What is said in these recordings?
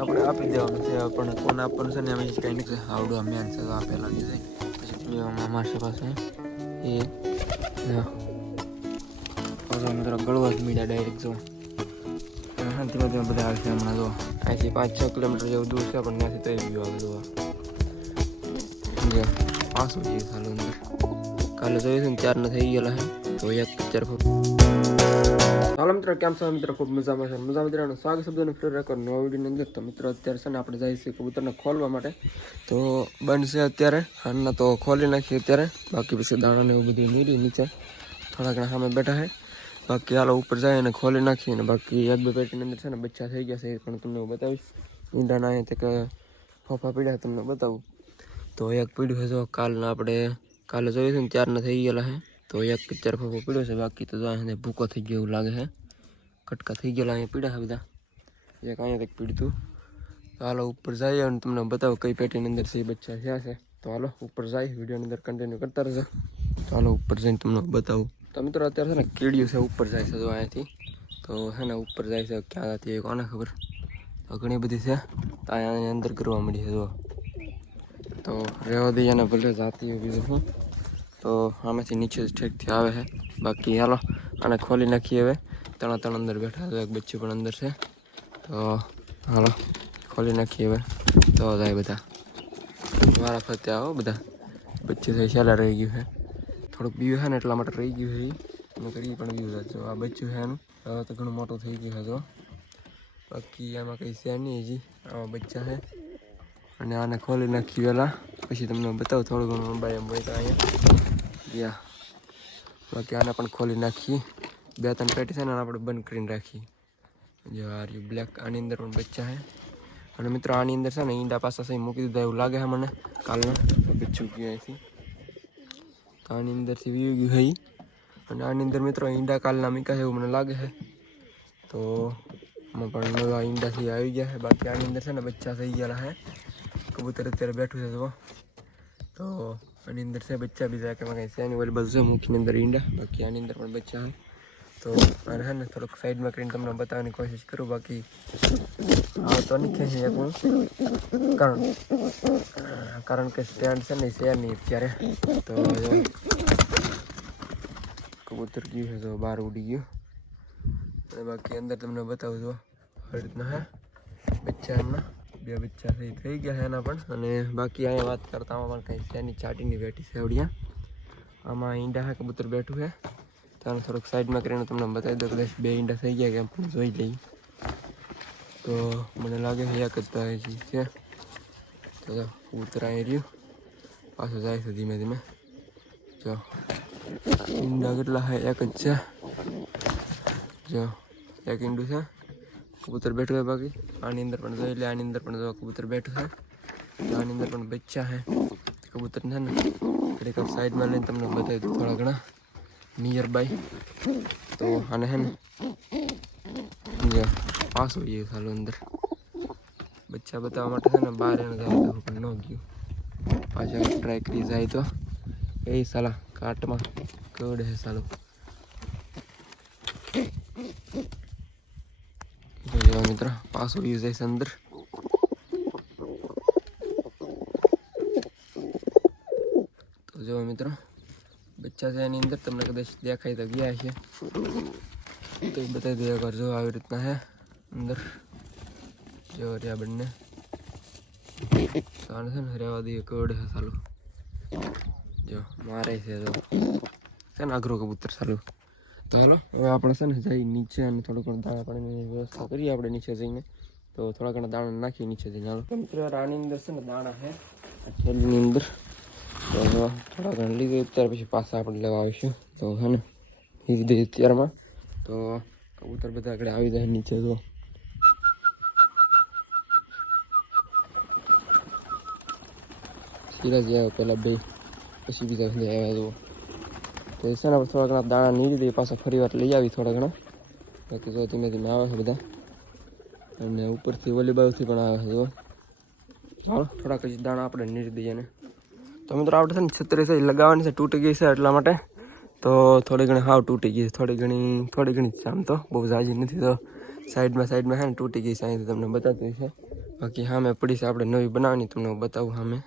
આપણે આપી દેવાનું છે આપણને કોને આપવાનું છે ને, અમે કંઈ નથી. આવડું અમે આન્સર આપેલા છે. પછી અમારી પાસે એ મિત્રો ગળવા જ મીડા ડાયરેક્ટ જો. ધીમે ધીમે બધા આવશે હમણાં જો. અહીંથી પાંચ છ કિલોમીટર જેવું દૂર છે, પણ ત્યાંથી તો વ્યૂ આવે જોવા. જો પાછું જઈએ સાલું અંદર. કાલે જોઈશું ને, ચાર થઈ ગયેલા હે તો એક પિક્ચર હાલો મિત્રો, કેમ છો? મિત્રો, ખૂબ મજામાં છે. મજા મિત્રોનું સ્વાગત શબ્દોનું ફ્રી રેકોર્ડ નવો વિડીયોની અંદર. તો મિત્રો, અત્યારે છે ને આપણે જઈએ છીએ કબૂતરને ખોલવા માટે. તો બનશે અત્યારે. હાલના તો ખોલી નાખીએ અત્યારે. બાકી પછી દાણાને એવું બધું નીરી નીચે. થોડા ઘણા સામે બેઠા છે. બાકી હાલો ઉપર જાય અને ખોલી નાખીએ. અને બાકી એક બે પેટીની અંદર છે ને બચ્ચા થઈ ગયા છે એ પણ તમને હું બતાવીશ. ઈંડાના અહીંયા તે ફોફા પીડ્યા તમને બતાવું. તો એક પીડ્યું છે જો કાલના આપણે કાલે છે ને ત્યારના થઈ ગયેલા છે. તો એક પિક્ચર ફોફો પીડ્યો છે, બાકી તો અહીંયા ભૂકો થઈ ગયો એવું લાગે છે. કટકા થઈ ગયેલા અહીંયા પીડ્યા છે બધા. એક અહીંયા કંઈક પીડતું. તો હાલો ઉપર જઈએ અને તમને બતાવો કઈ પેટીની અંદર છે, એ બચ્ચા થયા છે. તો હાલો ઉપર જાય વિડીયોની અંદર કન્ટિન્યુ કરતા રહેજો. તો હાલો ઉપર જઈને તમને બતાવું. તો મિત્રો અત્યારે છે ને કીડિયું છે, ઉપર જાય છે તો અહીંયાથી. તો છે ને ઉપર જાય છે, ક્યાં હતી કોને ખબર? તો ઘણી બધી છે. તો અહીંયા અંદર કરવા મળી છે જો તો રહેવા દઈએ ભલે જાતી બીજું શું. તો આમાંથી નીચે ઠેકથી આવે છે. બાકી હાલો, આને ખોલી નાખીએ હવે. ત્રણ ત્રણ અંદર બેઠા તો એક બચ્ચું પણ અંદર છે. તો હાલો, ખોલી નાખીએ હવે. તો જાય બધા. મારા ફરતે આવો બધા. બચ્ચું થઈ શેલા રહી ગયું છે. થોડુંક બીયું છે ને એટલા માટે રહી ગયું છે અમે કરી પણ બીયું જો આ બચ્ચું છે એનું હવે તો ઘણું મોટું થઈ ગયું છે, જો. બાકી આમાં કંઈ છે નહીં હજી. આમાં બચ્ચા છે. અને આને ખોલી નાખી પહેલાં. પછી તમને બતાવું થોડું ઘણું અંબાઈ અંબાઈ તો અહીંયા. યા બાકી આને પણ ખોલી નાખીએ બે ત્રણ પેટી છે ને આને આપણે બંધ કરીને રાખીએ જો આ રહ્યું બ્લેક આની અંદર પણ બચ્ચા છે અને મિત્રો આની અંદર છે ને ઈંડા પાછા સહી મૂકી દીધા એવું લાગે છે મને કાલના બચ્ચું ગયું અહીંથી તો આની અંદરથી વી ગયું છે ઈ. અને આની અંદર મિત્રો ઈંડા કાલના મીકા છે એવું મને લાગે છે તો આમાં પણ નવા ઈંડાથી આવી ગયા છે બાકી આની અંદર છે ને બચ્ચા થઈ ગયેલા છે કબૂતર અત્યારે બેઠું છે જુઓ તો આની અંદર છે બચ્ચા બીજા કે કંઈ છે નહીં ઓલી બધું છે મુખની અંદર ઈંડા બાકી આની અંદર પણ બચ્ચા છે તો આને છે ને થોડુંક સાઈડમાં કરીને તમને બતાવવાની કોશિશ કરું બાકી આ તો નહીં ખેંચી શકું કારણ કારણ કે સ્ટેન્ડ છે ને શેર નહીં અત્યારે તો જો કબૂતર ગયું છે તો બહાર ઉડી ગયું અને બાકી અંદર તમને બતાવું જો આવી રીતના હે બચ્ચા એમના બે બચ્ચા થઈ થઈ ગયા છે એના પણ. અને બાકી અહીંયા વાત કરતા આમાં પણ કંઈ શેરની ચાટીની બેઠી છે આવડિયા. આમાં ઈંડા છે, કબૂતર બેઠું છે. તો આને થોડુંક સાઈડમાં કરીને તમને બતાવી દો કદાચ બે ઈંડા થઈ ગયા કે એમ પણ જોઈ લઈએ. તો મને લાગે છે એક જ તો હજી છે. તો જો, કબૂતર અહીં રહ્યું. પાછું જાય છે ધીમે ધીમે. જો, ઈંડા કેટલા છે? એક જ છે. જો, એક ઈંડું છે. કબૂતર બેઠું છે બાકી આની અંદર પણ જોઈ લે આની અંદર પણ જો કબૂતર બેઠું છે તો આની અંદર પણ બચ્ચા છે કબૂતર છે ને ઘડીક સાઈડમાં લઈને તમને બતાવી દઉં થોડા ઘણા નિયર બાય તો આને છે ને જો પાછું ગયું સાલું અંદર બચ્ચા બતાવવા માટે છે ને બહાર એને જવા પણ ન ગયું પાછા ટ્રાય કરી જાય તો એ સાલા કાટમાં કવડે છે સાલું જો મિત્ર પાછું યુઝ છે અંદર તો જો મિત્રો બચ્ચા છે એની અંદર તમને કદાચ દેખાય તો ગયા છે તો એ બતાવી દે એકવાર જો આવી રીતના છે અંદર જો રહ્યા બંને તો આને છે ને રહેવા દઈએ કવડે છે સાલું જો મારે છે જો છે ને અઘરું કબૂતર સાલું હાલો હવે આપણે છે ને જઈ નીચે અને થોડું ઘણું દાણા પાણીની વ્યવસ્થા કરીએ આપણે નીચે જઈને. તો થોડા ઘણા દાણા નાખીએ નીચે જઈને. હાલો. મિત્રો આની અંદર છે ને દાણા છે થેલીની અંદર. તો થોડા ઘણા લીધે ત્યાર પછી પાછા આપણે લેવા આવીશું. તો હે ને એ રીતે અત્યારમાં. તો કબૂતર બધા આગળ આવી જાય નીચે તો. સિરાજી આવ્યો પહેલાં બે, પછી બીજા બધા આવ્યા જુઓ તો એ છે ને થોડા ઘણા દાણા નીરી દઈએ પાછા ફરી વાર લઈ આવી થોડા ઘણા. બાકી જો ધીમે ધીમે આવે છે બધા. અને ઉપરથી ઓલી બાજુથી પણ આવે છે જો હાલો, થોડાક જ દાણા આપણે નીરી દઈએ ને તો મિત્રો, આપણે છે ને છત્રી છે લગાવવાની છે, તૂટી ગઈ છે એટલા માટે. તો થોડી ઘણી હાવ તૂટી ગઈ છે, થોડી ઘણી થોડી ઘણી આમ તો. બહુ ઝાજી નથી તો. સાઈડમાં સાઈડમાં છે ને તૂટી ગઈ છે, અહીંથી તમને બતાવતી છે. બાકી સામે પડી છે આપણે નવી બનાવવાની, તમને હું બતાવું મેં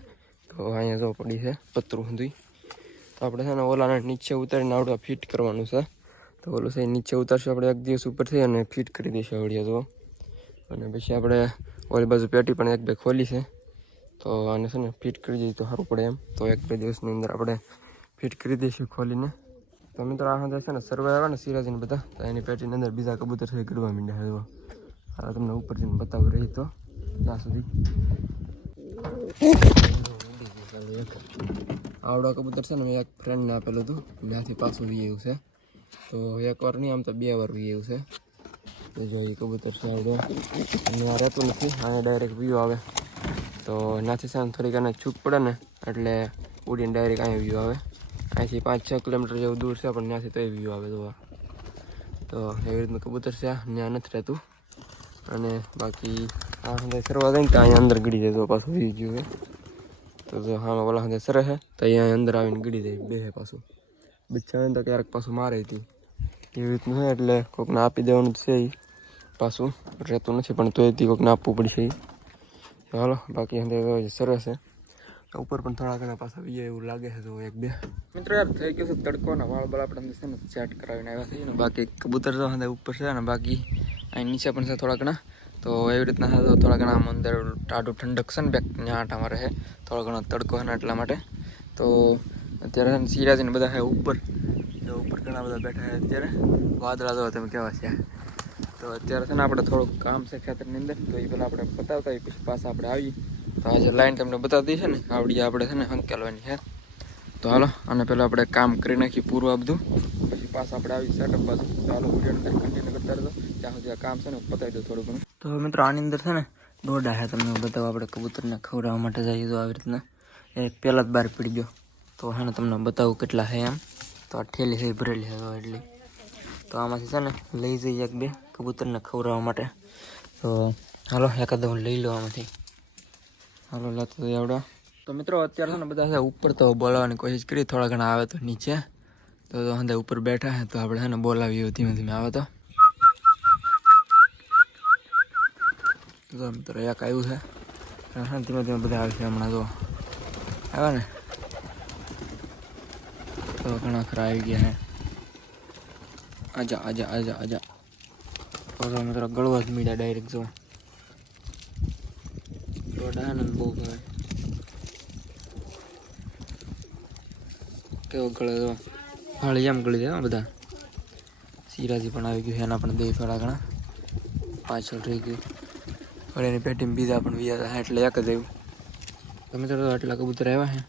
તો અહીંયા જો પડી છે, પતરું સુધી આપણે છે ને ઓલાને નીચે ઉતારીને આવડે ફિટ કરવાનું છે. તો ઓલું છે નીચે ઉતારશું, આપણે એક દિવસ ઉપર થઈ અને ફિટ કરી દઈશું આવડીએ તો. અને પછી આપણે ઓલી બાજુ પેટી પણ એક બે ખોલી છે. તો આને છે ને ફિટ કરી દઈએ તો સારું પડે એમ. તો એક બે દિવસની અંદર આપણે ફિટ કરી દઈશું ખોલીને. તો મિત્રો આ છે ને સર્વે આવે ને સિરાજીને બધા, તો એની પેટીની અંદર બીજા કબૂતર છે ગડવા માંડ્યા જો આ તમને ઉપર જઈને બતાવું રહી તો, ત્યાં સુધી. આવડો કબૂતર છે ને, મેં એક ફ્રેન્ડને આપેલું હતું. ત્યાંથી પાછું વી એવું છે. તો એક વાર નહીં, આમ તો બે વાર વી એવું છે. તો જો એ કબૂતર છે આવડો. આ રહેતું નથી અહીંયા ડાયરેક્ટ વ્યૂ આવે. તો ત્યાંથી છે થોડીક એને છૂટ પડે ને, એટલે ઉડીને ડાયરેક્ટ અહીંયા વ્યૂ આવે. અહીંથી પાંચ છ કિલોમીટર જેવું દૂર છે, પણ ત્યાંથી તોય વ્યૂ આવે જોવા. તો એવી રીતનું કબૂતર છે ત્યાં નથી રહેતું. અને બાકી આ હંદે સરવા જાય ને, તો અહીંયા અંદર જાય, તો પાછું વી ગયું તો જો હા ઓલા સાથે સરે છે તો અહીંયા અંદર આવીને ગળી જાય બે પાછું. બચ્ચાને તો ક્યારેક પાછું મારે હતી એવી રીતનું છે એટલે કોકને આપી દેવાનું છે એ પાછું. રહેતું નથી, પણ તોય તે કોકને આપવું પડશે હાલો, બાકી અંદર સરસ છે ઉપર પણ થોડા ઘણા પાછા બીજા એવું લાગે છે તો એક બે. મિત્રો, યાર, થઈ ગયું છે તડકો ને વાળ બળ આપણે અંદર છે ને સેટ કરાવીને આવ્યા છીએ ને. બાકી કબૂતર તો હંદે ઉપર છે ને, બાકી અહીં નીચે પણ છે થોડા ઘણા. તો એવી રીતના હતો થોડા ઘણા અંદર ટાઢું ઠંડક છે ને બેક ત્યાં આટામાં રહે. થોડો ઘણો તડકો છે ને એટલા માટે. તો અત્યારે સિરાજીને બધા છે ઉપર. તો ઉપર ઘણા બધા બેઠા છે અત્યારે. વાદળા તો તમે કહેવા છે. તો અત્યારે છે ને આપણે થોડુંક કામ છે ખેતરની અંદર. તો એ પહેલાં આપણે બતાવતા હોય, પછી પાછા આપણે આવીએ. તો આજે લાઈન તમને બતાવતી છે ને, આવડી આપણે છે ને હંકેલવાની છે. તો હાલો અને પહેલાં આપણે કામ કરી નાખીએ પૂરું આ બધું. પછી પાછા આપણે આવી સેટઅપ બાજુ તો હાલો કન્ટિન્યુ કરતા રહેતો ત્યાં સુધી આ કામ છે ને પતાવી દો થોડું ઘણું. તો મિત્રો આની અંદર છે ને દોડા છે તમને બતાવો. આપણે કબૂતરને ખવડાવવા માટે જઈએ તો આવી રીતના. એ પહેલાં જ બહાર પડી ગયો. તો ને તમને બતાવું કેટલા છે એમ. તો આ ઠેલી છે ભરેલી છે એટલે. તો આમાંથી છે ને લઈ જઈએ એક બે કબૂતરને ખવડાવવા માટે. તો હાલો, એકાદ હું લઈ લઉં આમાંથી. હાલો, લાતો આવડો. તો મિત્રો અત્યારે છે ને બધા છે ઉપર તો બોલાવવાની કોશિશ કરી, થોડા ઘણા આવે તો નીચે. તો હંદે ઉપર બેઠા હે તો આપણે છે ને બોલાવીએ, ધીમે ધીમે આવે તો. તો મિત્રો, એક આવ્યું છે. અને છે ને ધીમે ધીમે બધા આવે છે હમણાં તો. આવ્યા ને? તો ઘણા ખરા આવી ગયા હે. આજા આજા આજા આજા. તો મિત્રો, ગળવા જ મીડા ડાયરેક્ટ જો. દોડા ને બહુ ગમે કેવો ગળે તો. હાળી એમ ગળી જાય બધા. સિરાજી પણ આવી ગયું છે, એના પણ બે થોડા ઘણા. પાછળ રહી ગયું. હવે એની પેટીમાં બીજા પણ બીજા હતા, એટલે એક જ આવ્યું. તમે તો આટલા કબૂતર આવ્યા હે?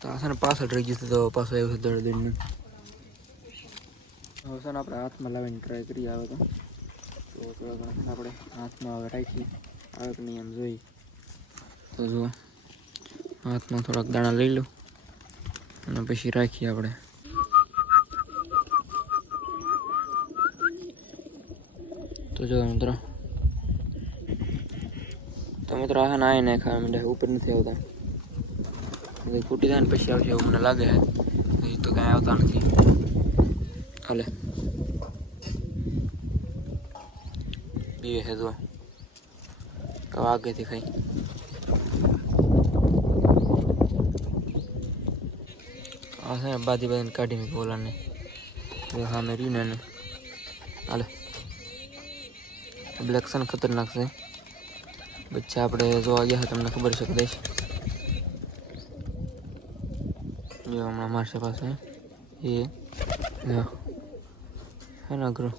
તો આ પાછળ રહી ગયું તો પાછો આવ્યું છે દળ દળનું હવે છે આપણે હાથમાં લાવીને ટ્રાય કરીએ આવે તો. તો આપણે હાથમાં હવે રાખીએ. આવે કે નહીં એમ જોઈ તો જુઓ હાથમાં થોડાક દાણા લઈ લો. અને પછી રાખીએ આપણે. તો જો મિત્રો. તો મિત્રો આ ના આવીને ખાવા માંડે. ઉપર નથી આવતા. હવે ફૂટી જાય ને પછી આવશે એવું મને લાગે છે. હજી તો કાંઈ આવતા નથી. હાલે. બીવે છે જો તો આગેથી ખાઈ. આ છે ને બાજી બાજીને કાઢી મૂકી ઓલાને. સામે રહ્યું ને એને હાલે બ્લેક છે ને ખતરનાક છે બચ્ચા આપણે જોવા ગયા તમને ખબર છે કદાચ જો હમણાં મારશે પાસે એ હા હે ને અઘરો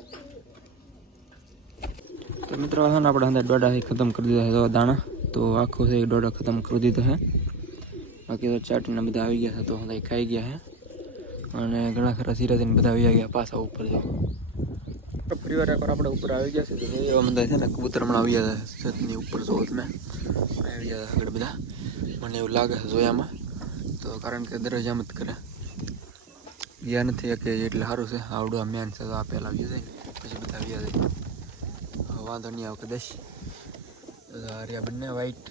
તો મિત્રો છે ને આપણે અંદર દોડા ખતમ કરી દીધા છે તો દાણા તો આખો છે એ દોડા ખતમ કરી દીધો છે બાકી તો ચાટીને બધા આવી ગયા છે તો બધા ખાઈ ગયા છે અને ઘણા ખરા સિરાજીને બધા આવી ગયા પાછા ઉપર જો ફરી વાર એકવાર આપણે ઉપર આવી ગયા છે. તો એવા બધા છે ને, કબૂતર હમણાં આવી ગયા છે, છતની ઉપર જોત તમે. આવી ગયા આગળ બધા. મને એવું લાગે છે જોયામાં. તો કારણ કે દરરોજ જ કરે. ગયા નથી કે એટલે સારું છે. આવડું આ મેન છે, તો આ પહેલાં આવી જાય. પછી બધા આવી જાય વાંધો નહીં આવે કદાચ રહ્યા બંને વાઈટ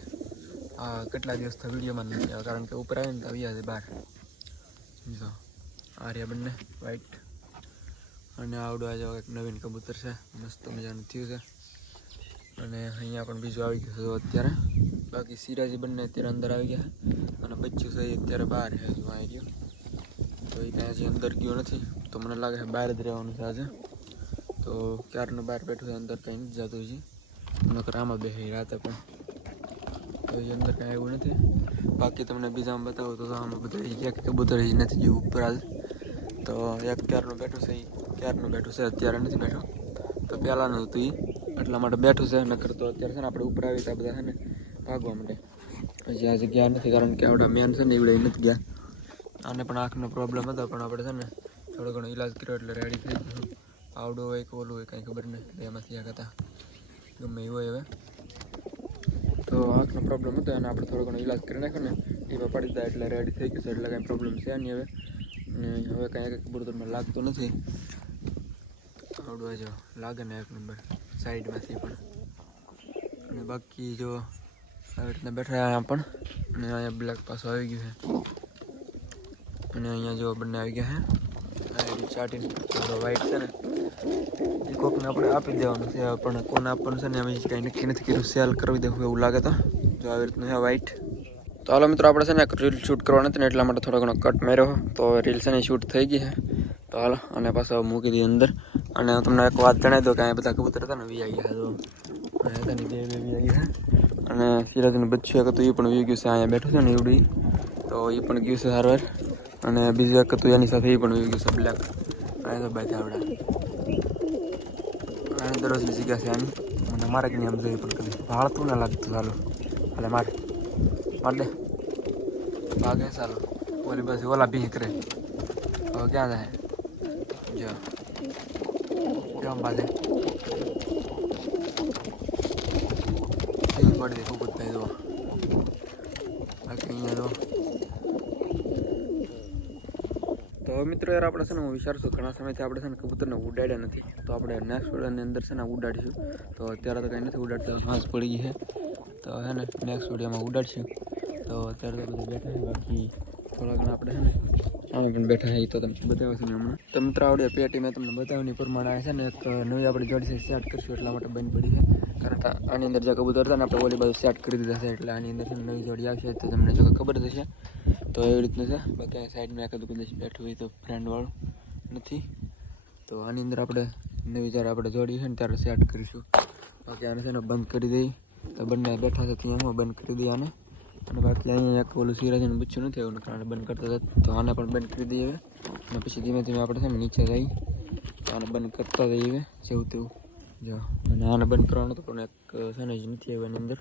આ કેટલા દિવસથી વિડીયોમાં નથી આવ્યા, કારણ કે ઉપર આવીને તો આવી જાય બહાર. જો, આ બંને વ્હાઈટ અને આવડું આજે એક નવીન કબૂતર છે. મસ્ત મજાનું થયું છે. અને અહીંયા પણ બીજું આવી ગયું હતું અત્યારે. બાકી સિરાજી બંને અત્યારે અંદર આવી ગયા અને બચ્ચું છે અત્યારે બહાર છે હજુ આવી ગયું. તો એ ત્યાં હજી અંદર ગયો નથી. તો મને લાગે છે બહાર જ રહેવાનું છે આજે. તો ક્યારનું બહાર બેઠું છે અંદર કંઈ નથી જતું હજી. નકર આમાં બેસી રાતે પણ. તો એ અંદર કાંઈ એવું નથી. બાકી તમને બીજામાં બતાવું તો આમાં બધા એક કબૂતર હજી નથી ગયું ઉપર હાલ તો એક ક્યારનું બેઠું છે એ ક્યારનું બેઠું છે? અત્યારે નથી બેઠું. તો પહેલાંનું હતું એ એટલા માટે બેઠું છે, નકર તો અત્યારે છે ને આપણે ઉપર આવી બધા છે ને ભાગવા માટે હજી આજે ગયા નથી, કારણ કે આવડા મેન છે ને એવડે નથી ગયા. આને પણ આંખનો પ્રોબ્લેમ હતો, પણ આપણે છે ને થોડો ઘણો ઈલાજ કર્યો એટલે રેડી થઈ ગયું આવડો હોય કે ઓલું હોય, કાંઈ ખબર નહીં એમાંથી એક હતા. ગમે એવું હોય હવે. તો આંખનો પ્રોબ્લેમ હતો, અને આપણે થોડો ઘણો ઈલાજ કરી નાખ્યો ને એ પડી દીધા એટલે રેડી થઈ ગયું છે, એટલે કાંઈ પ્રોબ્લેમ છે નહીં હવે. ને હવે કાંઈ એક બરોબર લાગતું નથી. આવડું જો, લાગે ને એક નંબર સાઈડમાંથી પણ. અને બાકી જો, આવી રીતના બેઠા અહીંયા પણ. અને અહીંયા બ્લેક પાછું આવી ગયું છે. અને અહીંયા જો બંને આવી ગયા છે. આ એરી ચાટીને વ્હાઈટ છે ને, એ કોકને આપણે આપી દેવાનું છે. પણ કોને આપવાનું છે ને અમે કાંઈ નક્કી નથી કર્યું. સેલ કરવી દેવું એવું લાગે તો. જો આવી રીતનું છે વ્હાઈટ તો હાલો મિત્રો, આપણે છે ને રીલ શૂટ કરવાની હતી ને એટલા માટે થોડો ઘણો કટ મેર્યો. તો રીલ છે ને શૂટ થઈ ગઈ છે. તો હાલો, અને પાછો મૂકી દીધી અંદર. અને હું તમને એક વાત જણાવી દઉં કે અહીંયા બધા કબૂતર હતા ને, વી આવી ગયા હતા. બે બે વી આવી ગયા. અને સિરાજનું બચ્ચું એક હતું એ પણ વી ગયું છે, અહીંયા બેઠું છે ને એવડી. તો એ પણ ગયું છે સારવાર. અને બીજું એક હતું, એની સાથે એ પણ વી ગયું છે બ્લેક અહીંયા તો બાય આવડા. અને દરરોજ બીજી ગયા છે એની અને મારે કે એમ જોઈએ પણ કદી. ભાળતું ના લાગતું ચાલો એટલે મારે. માર દે ભાગે ચાલો ઓલી બસ ઓલા ભી કરે હવે ક્યાં જાય જો કેમ બાજે પડી દે ખૂબ થાય જો બાકી અહીંયા જો તો હવે મિત્રો યાર આપણે છે ને હું વિચારશું ઘણા સમયથી આપણે છે ને કબૂતરને ઉડાડ્યા નથી. તો આપણે નેક્સ્ટ વિડીયોની અંદર છે ને ઉડાડીશું. તો અત્યારે તો કંઈ નથી ઉડાડતા, હાંસ પડી ગઈ છે. તો હે ને નેક્સ્ટ વિડીયોમાં ઉડાડશું. તો અત્યારે બધા બેઠા છે. બાકી થોડા ઘણા આપણે છે ને આમાં પણ બેઠા છે તો તમને બતાવશું ને હમણાં. તો મિત્રો આવડે પેટી મેં તમને બતાવ્યું પ્રમાણે છે ને એક નવી આપણે જોડી સેટ કરશું એટલા માટે બંધ પડી છે. કારણ કે આની અંદર જે કબૂતર હતા ને આપણે ઓલી બાજુ સેટ કરી દીધા છે એટલે આની અંદર નવી જોડી આવશે તો તમને જો ખબર થશે તો એવી રીતનું છે. બાકી સાઈડમાં એક કદાચ બેઠું હોય તો ફ્રેન્ડવાળું નથી. તો આની અંદર આપણે નવી જ્યારે આપણે જોડી છે ને ત્યારે સેટ કરીશું. બાકી આને છે ને બંધ કરી દઈએ. તો બંને બેઠા છે ત્યાં હું બંધ કરી દઈએ આને. અને બાકી અહીંયા એક ઓલું સિરાજીનું બચ્ચું નથી આવ્યું કારણ બંધ કરતા હતા. તો આને પણ બંધ કરી દઈએ. અને પછી ધીમે ધીમે આપણે છે નીચે જઈ આને બંધ કરતા જઈએ. જેવું તેવું. જો, અને આને બંધ કરવાનું તો પણ એક છે નથી આવ્યો એની અંદર.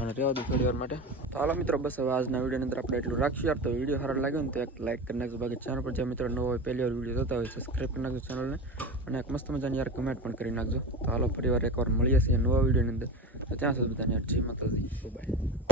અને રહેવા દઉં થોડી વાર માટે. તો હાલો મિત્રો, બસ હવે આજના વિડીયોની અંદર આપણે એટલું રાખશું યાર. તો વીડિયો સારો લાગ્યો ને તો એક લાઇક કરી નાખજો. બાકી ચેનલ પર જે મિત્રો નવો હોય, પહેલી વાર વીડિયો જોતા હોય સબસ્ક્રાઈબ કરી નાખજો ચેનલને અને એક મસ્ત મજાની યાર કમેન્ટ પણ કરી નાખજો. તો હાલો ફરી વાર એકવાર મળીએ છીએ નવા વિડીયોની અંદર. તો ત્યાં સુધી બધાને જય માતાજી. બાય